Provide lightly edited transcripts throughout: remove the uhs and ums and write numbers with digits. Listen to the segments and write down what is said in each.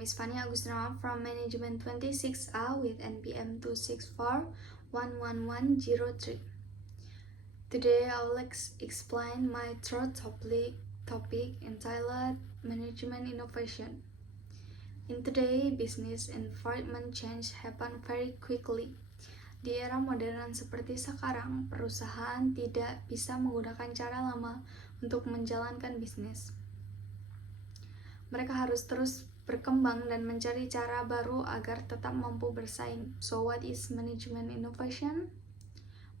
name is Fanny Agustinama from Management 26A with NPM 264111003. Today I will explain my third topic entitled Management Innovation. In today's business environment, change happen very quickly. Di era modern seperti sekarang, perusahaan tidak bisa menggunakan cara lama untuk menjalankan bisnis. Mereka harus terus berkembang dan mencari cara baru agar tetap mampu bersaing. So what is management innovation?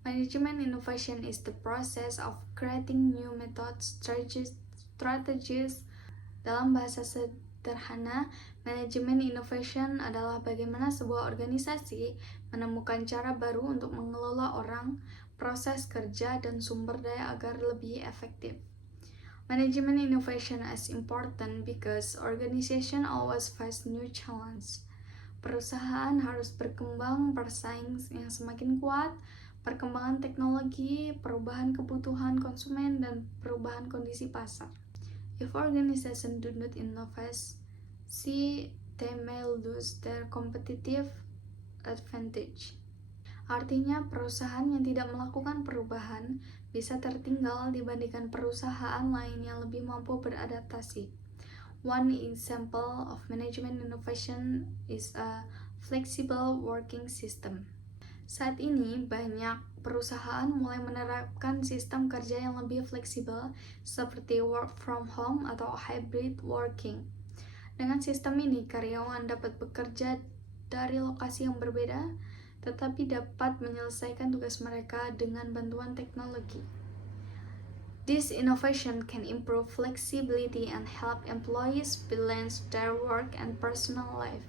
Management innovation is the process of creating new methods, strategies. Dalam bahasa sederhana, manajemen innovation adalah bagaimana sebuah organisasi menemukan cara baru untuk mengelola orang, proses kerja, dan sumber daya agar lebih efektif. Management innovation is important because organization always face new challenge. Perusahaan harus berkembang bersaing yang semakin kuat, perkembangan teknologi, perubahan kebutuhan konsumen, dan perubahan kondisi pasar. If organization do not innovate, they may lose their competitive advantage. Artinya, perusahaan yang tidak melakukan perubahan bisa tertinggal dibandingkan perusahaan lain yang lebih mampu beradaptasi. One example of management innovation is a flexible working system. Saat ini, banyak perusahaan mulai menerapkan sistem kerja yang lebih fleksibel seperti work from home atau hybrid working. Dengan sistem ini, karyawan dapat bekerja dari lokasi yang berbeda, tetapi dapat menyelesaikan tugas mereka dengan bantuan teknologi. This innovation can improve flexibility and help employees balance their work and personal life.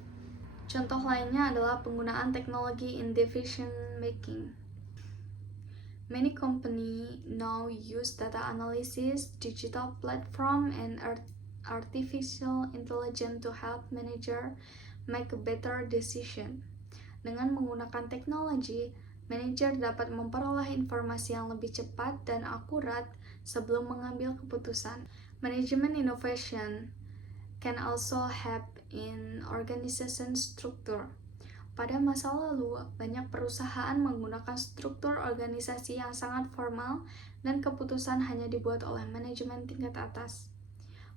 Contoh lainnya adalah penggunaan teknologi in decision making. Many companies now use data analysis, digital platform, and artificial intelligence to help manager make a better decision. Dengan menggunakan teknologi, manajer dapat memperoleh informasi yang lebih cepat dan akurat sebelum mengambil keputusan. Management innovation can also help in organization structure. Pada masa lalu, banyak perusahaan menggunakan struktur organisasi yang sangat formal dan keputusan hanya dibuat oleh manajemen tingkat atas.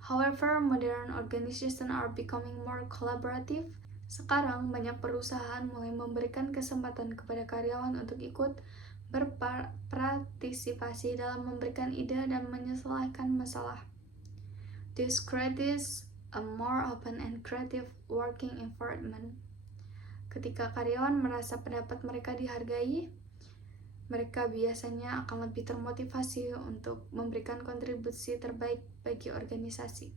However, modern organizations are becoming more collaborative. Sekarang, banyak perusahaan mulai memberikan kesempatan kepada karyawan untuk ikut berpartisipasi dalam memberikan ide dan menyelesaikan masalah. This creates a more open and creative working environment. Ketika karyawan merasa pendapat mereka dihargai, mereka biasanya akan lebih termotivasi untuk memberikan kontribusi terbaik bagi organisasi.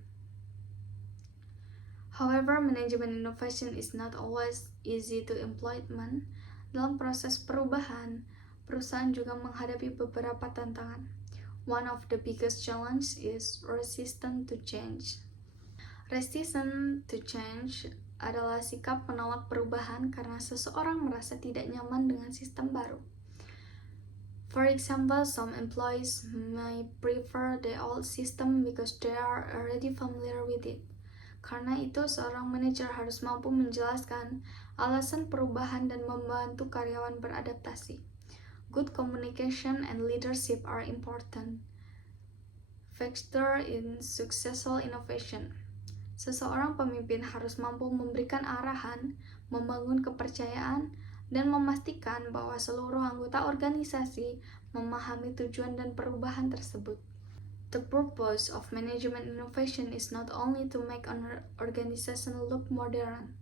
However, management innovation is not always easy to implement. Dalam proses perubahan, perusahaan juga menghadapi beberapa tantangan. One of the biggest challenges is resistance to change. Resistance to change adalah sikap menolak perubahan karena seseorang merasa tidak nyaman dengan sistem baru. For example, some employees may prefer the old system because they are already familiar with it. Karena itu, seorang manajer harus mampu menjelaskan alasan perubahan dan membantu karyawan beradaptasi. Good communication and leadership are important factor in successful innovation. Seseorang pemimpin harus mampu memberikan arahan, membangun kepercayaan, dan memastikan bahwa seluruh anggota organisasi memahami tujuan dan perubahan tersebut. The purpose of management innovation is not only to make an organization look modern.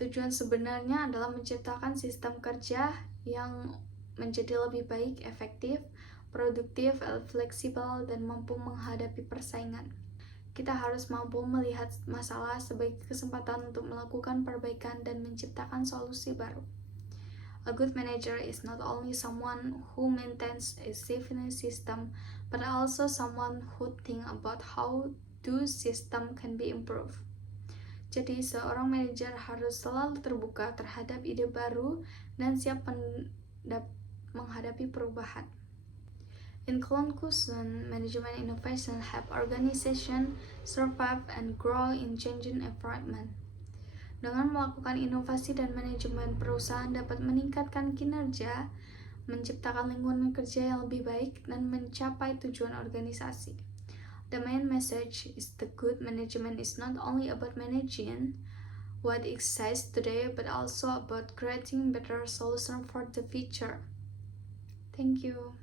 Tujuan sebenarnya adalah menciptakan sistem kerja yang menjadi lebih baik, efektif, produktif, fleksibel, dan mampu menghadapi persaingan. Kita harus mampu melihat masalah sebagai kesempatan untuk melakukan perbaikan dan menciptakan solusi baru. A good manager is not only someone who maintains a safety system, but also someone who thinks about how those system can be improved. Jadi, seorang manajer harus selalu terbuka terhadap ide baru dan siap menghadapi perubahan. In conclusion, management innovation help organizations survive and grow in changing environment. Dengan melakukan inovasi dan manajemen, perusahaan dapat meningkatkan kinerja, menciptakan lingkungan kerja yang lebih baik, dan mencapai tujuan organisasi. The main message is the good management is not only about managing what exists today, but also about creating better solutions for the future. Thank you.